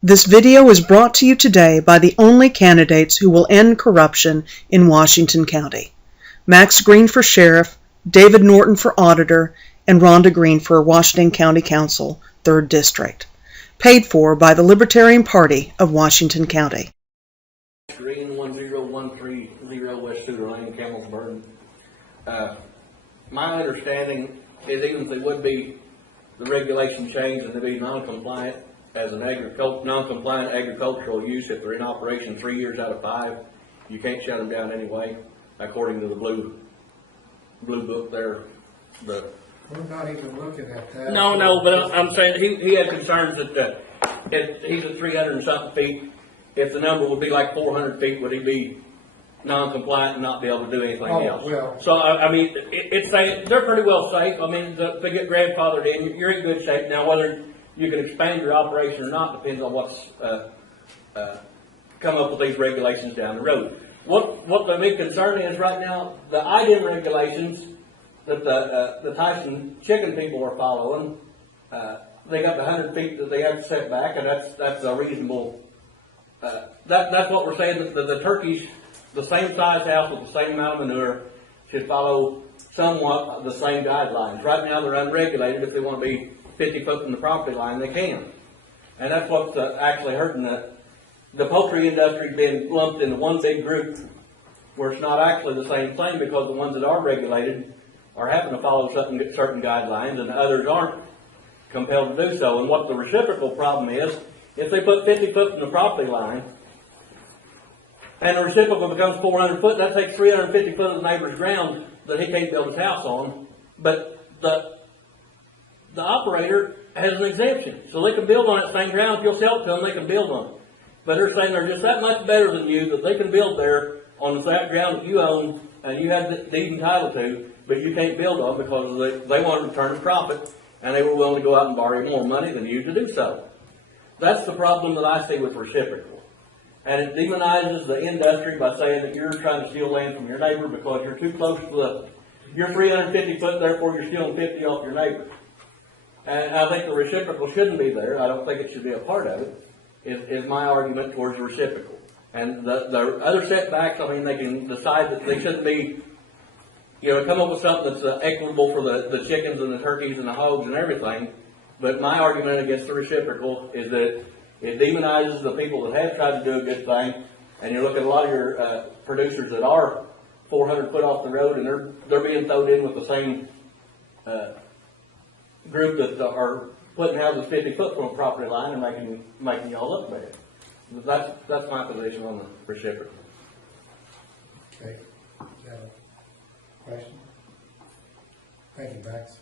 This video is brought to you today by the only candidates who will end corruption in Washington County. Max Greene for Sheriff, David Norton for Auditor, and Rhonda Greene for Washington County Council, 3rd District. Paid for by the Libertarian Party of Washington County. Greene 10130 West Sugar Lane, Campbellsburg. My understanding is even if they would be the regulation change and to be non-compliant as an non-compliant agricultural use, if they're in operation 3 years out of 5, you can't shut them down anyway, according to the blue book there. We're not even looking at that. No, but I'm saying he had concerns that if he's at 300 and something feet, if the number would be like 400 feet, would he be non-compliant and not be able to do anything else? Well. So, I mean, it's safe. They're pretty well safe. I mean, if they get grandfathered in, you're in good shape. Now, whether you can expand your operation or not depends on what's come up with these regulations down the road. What the big concern is right now, the IDM regulations that the Tyson chicken people are following, they got the 100 feet that they have to set back, and that's a reasonable. That's what we're saying. That the turkeys, the same size house with the same amount of manure, should follow somewhat the same guidelines. Right now, they're unregulated. If they want to be 50 foot from the property line, they can, and that's what's actually hurting the poultry industry being lumped into one big group, where it's not actually the same thing, because the ones that are regulated are having to follow certain guidelines, and others aren't compelled to do so. And what the reciprocal problem is, if they put 50 foot from the property line, and the reciprocal becomes 400 foot, that takes 350 foot of the neighbor's ground that he can't build his house on. But the operator has an exemption, so they can build on that same ground. If you'll sell it to them, they can build on it. But they're saying they're just that much better than you that they can build there on the flat ground that you own and you have the deed and title to, but you can't build on because they want to return a profit, and they were willing to go out and borrow more money than you to do so. That's the problem that I see with reciprocal. And it demonizes the industry by saying that you're trying to steal land from your neighbor because you're too close to you're 350 foot, therefore you're stealing 50 off your neighbor. And I think the reciprocal shouldn't be there. I don't think it should be a part of it, is my argument towards the reciprocal. And the other setbacks, I mean, they can decide that they shouldn't be, come up with something that's equitable for the chickens and the turkeys and the hogs and everything. But my argument against the reciprocal is that it demonizes the people that have tried to do a good thing. And you look at a lot of your producers that are 400 foot off the road, and they're being thrown in with the same group that are putting houses 50 foot from a property line and making y'all look bad. That's my position on the reciprocal. Okay. Is that a question? Thank you, Max.